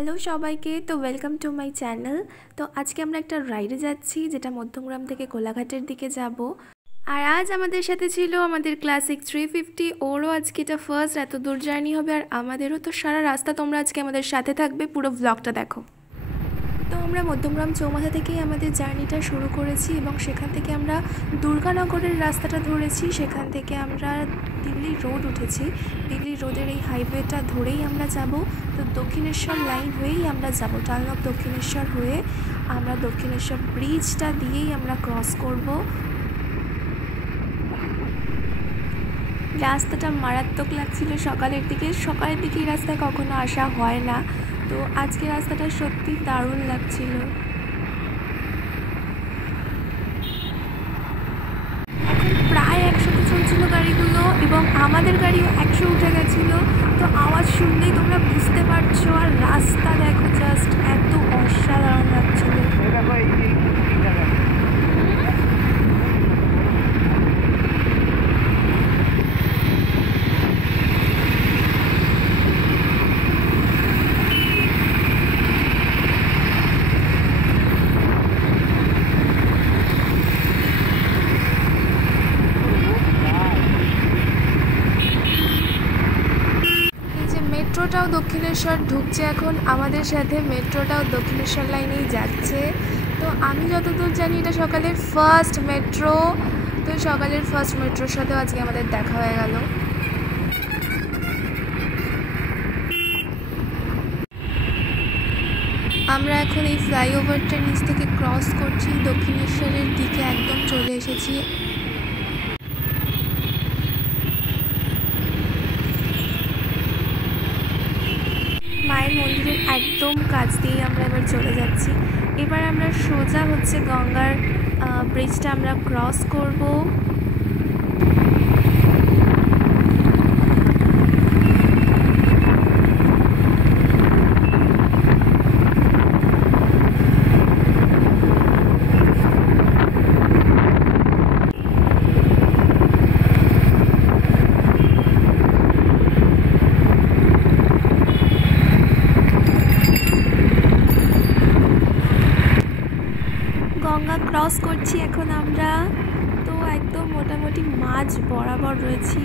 Hello সবাইকে, তো welcome to my channel. তো আজকে আমরা একটা রাইডে যাচ্ছি যেটা মধ্যমগ্রাম থেকে কোলাঘাটের দিকে যাব। আর আজ আমাদের সাথে ছিল আমাদের ক্লাসিক 350। ওরও আজকে এটা ফার্স্ট এত দূর জার্নি হবে, আর আমাদেরও। তো সারা রাস্তা তোমরা আজকে আমাদের সাথে থাকবে, পুরো ব্লগটা দেখো। তো আমরা মধ্যমগ্রাম চৌমাথা থেকেই আমাদের জার্নিটা শুরু করেছি এবং সেখান থেকে আমরা দুর্গানগরের রাস্তাটা ধরেছি। সেখান থেকে আমরা দিল্লি রোড উঠেছি। দিল্লি রোডের এই হাইওয়েটা ধরেই আমরা যাব। তো দক্ষিণেশ্বর লাইন হয়েই আমরা যাব, টালনক দক্ষিণেশ্বর হয়ে আমরা দক্ষিণেশ্বর ব্রিজটা দিয়েই আমরা ক্রস করব। রাস্তাটা মারাত্মক লাগছিল সকালের দিকে এই রাস্তায় কখনো আসা হয় না, তো আজকে রাস্তাটা সত্যি দারুণ লাগছিল। এখন প্রায় 100তে চলছিল গাড়িগুলো এবং আমাদের গাড়িও 100 উঠে গেছিলো। তো আওয়াজ শুনলেই তোমরা বুঝতে পারছো। আর রাস্তা দেখো, জাস্ট এত অসাধারণ লাগছিল। মেট্রোটাও দক্ষিণেশ্বর ঢুকছে এখন আমাদের সাথে, মেট্রোটাও দক্ষিণেশ্বর লাইনেই যাচ্ছে। তো আমি যতদূর জানি এটা সকালের ফার্স্ট মেট্রো। তো সকালের ফার্স্ট মেট্রোর সাথেও আজকে আমাদের দেখা হয়ে গেল। আমরা এখন এই ফ্লাইওভারটার নিচ থেকে ক্রস করছি, দক্ষিণেশ্বরের দিকে একদম চলে এসেছি। মায়ের মন্দিরের একদম কাছ দিয়েই আমরা এবার চলে যাচ্ছি। এবার আমরা সোজা গঙ্গার ব্রিজটা আমরা ক্রস করব। গঙ্গা ক্রস করছি এখন আমরা। তো একদম মোটামুটি মাঝ বরাবর রয়েছি।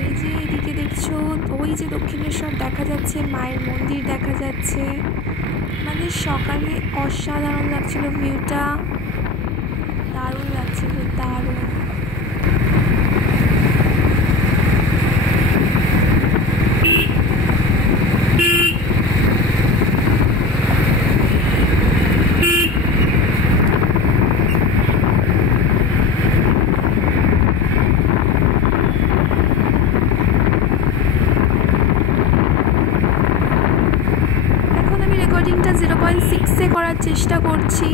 এই যে এদিকে দেখছো, ওই যে দক্ষিণেশ্বর দেখা যাচ্ছে, মায়ের মন্দির দেখা যাচ্ছে। মানে সকালে অসাধারণ লাগছিল ভিউটা, দারুণ লাগছিল, দারুণ। রেকর্ডিংটা 0.6-এ করার চেষ্টা করছি।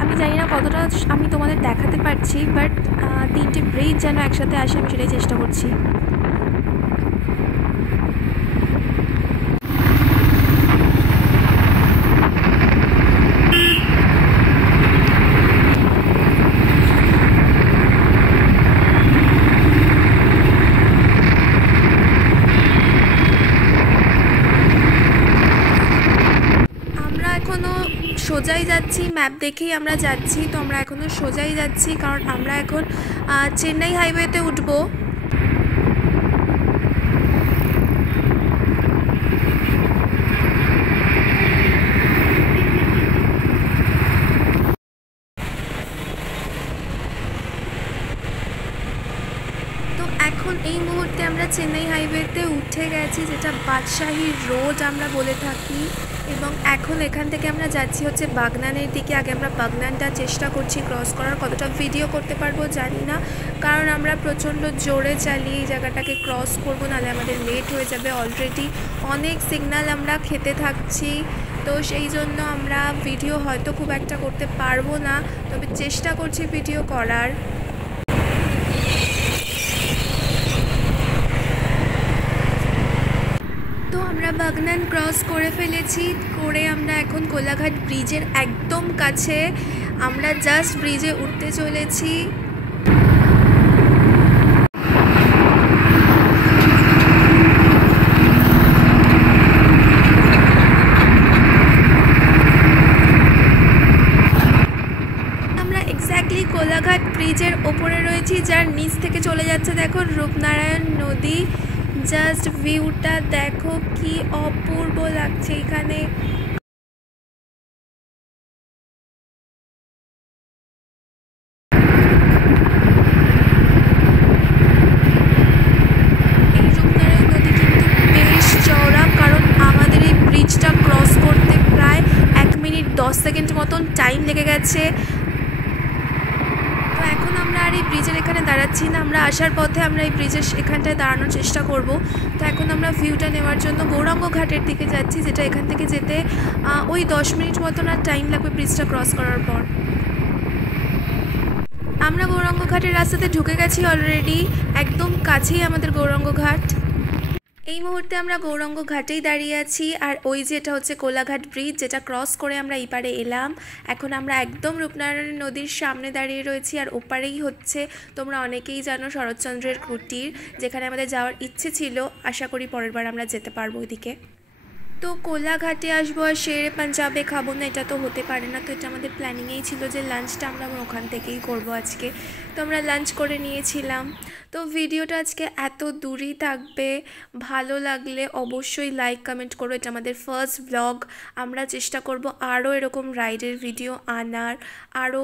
আমি জানি না কতটা আমি তোমাদের দেখাতে পারছি, বাট 3টে ব্রিজ যেন একসাথে আসে আমি সেটাই চেষ্টা করছি। সোজাই যাচ্ছি, ম্যাপ দেখেই আমরা যাচ্ছি। তো আমরা এখনও সোজাই যাচ্ছি, কারণ আমরা এখন চেন্নাই হাইওয়েতে উঠবো। তো এখন এই মুহূর্তে আমরা চেন্নাই হাইওয়েতে উঠে গেছি, যেটা বাদশাহী রোড আমরা বলে থাকি। এবং এখন এখান থেকে আমরা যাচ্ছি বাগনানের দিকে। আগে আমরা বাগনানটা চেষ্টা করছি ক্রস করার, কতটা ভিডিও করতে পারবো জানি না, কারণ আমরা প্রচণ্ড জোরে চালিয়ে এই জায়গাটাকে ক্রস করবো, নাহলে আমাদের লেট হয়ে যাবে। অলরেডি অনেক সিগন্যাল আমরা খেতে থাকছি, তো সেই জন্য আমরা ভিডিও হয়তো খুব একটা করতে পারবো না, তবে চেষ্টা করছি ভিডিও করার। আমরা বাগনান ক্রস করে ফেলেছি, করে আমরা এখন কোলাঘাট ব্রিজের একদম কাছে। আমরা জাস্ট ব্রিজে উঠতে চলেছি। ওপরে রয়েছি, যার নিচ থেকে চলে যাচ্ছে দেখো রূপনারায়ণ নদী। জাস্ট ভিউটা দেখো কি অপূর্ব লাগছে এখানে। এই রূপনারায়ণ নদী কিন্তু বেশ চওড়া, কারণ আমাদের এই ব্রিজটা ক্রস করতে প্রায় 1 মিনিট 10 সেকেন্ড মতন টাইম লেগে গেছে। তো এখন আমরা আর এই ব্রিজের এখানে দাঁড়াচ্ছি না, আমরা আসার পথে আমরা এই ব্রিজের এখানটায় দাঁড়ানোর চেষ্টা করব। তো এখন আমরা ভিউটা নেওয়ার জন্য গৌরাঙ্গ ঘাটের দিকে যাচ্ছি, যেটা এখান থেকে যেতে ওই 10 মিনিট মতন আর টাইম লাগবে ব্রিজটা ক্রস করার পর। আমরা গৌরাঙ্গ ঘাটের রাস্তাতে ঢুকে গেছি অলরেডি, একদম কাছেই আমাদের গৌরাঙ্গ ঘাট। এই মুহূর্তে আমরা গৌরাঙ্গ ঘাটেই দাঁড়িয়ে আছি, আর ওই যে এটা হচ্ছে কোলাঘাট ব্রিজ, যেটা ক্রস করে আমরা এই পারে এলাম। এখন আমরা একদম রূপনারায়ণ নদীর সামনে দাঁড়িয়ে রয়েছি, আর ওপারেই হচ্ছে তোমরা অনেকেই জানো শরৎচন্দ্রের কুটির, যেখানে আমাদের যাওয়ার ইচ্ছে ছিল। আশা করি পরের বার আমরা যেতে পারবো ওইদিকে। তো কোলাঘাটে আসবো আর শেরে পাঞ্জাবে খাবো না, এটা তো হতে পারে না। তো এটা আমাদের প্ল্যানিংয়েই ছিল যে লাঞ্চটা আমরা ওখান থেকেই করবো আজকে। তো আমরা লাঞ্চ করে নিয়েছিলাম। তো ভিডিওটা আজকে এত দূরই থাকবে, ভালো লাগলে অবশ্যই লাইক কমেন্ট করো। এটা আমাদের ফার্স্ট ব্লগ, আমরা চেষ্টা করব আরও এরকম রাইডের ভিডিও আনার, আরও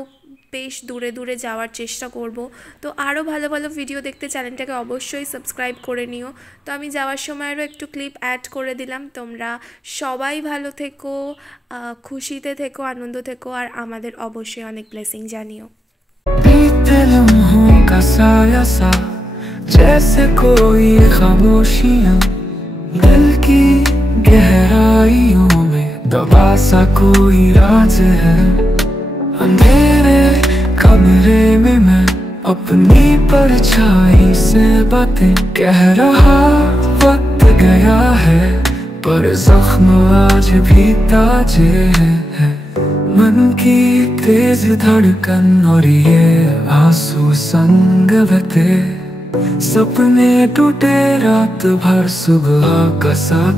বেশ দূরে দূরে যাওয়ার চেষ্টা করব। তো আরও ভালো ভালো ভিডিও দেখতে চ্যানেলটাকে অবশ্যই সাবস্ক্রাইব করে নিও। তো আমি যাওয়ার সময় আরও একটু ক্লিপ অ্যাড করে দিলাম। তোমরা সবাই ভালো থেকো, খুশিতে থেকো, আনন্দ থেকো, আর আমাদের অবশ্যই অনেক ব্লেসিং জানিও। जैसे कोई खामोशियां दिल की गहराइयों में दबा सा कोई राज है। अंधेरे कमरे में मैं अपनी परछाई से बातें कह रहा। वक्त गया है पर जख्म आज भी ताजे हैं। मन की तेज धड़कन और ये आंसू संग बहते, सपने टूटे रात भर सुबह का साथ।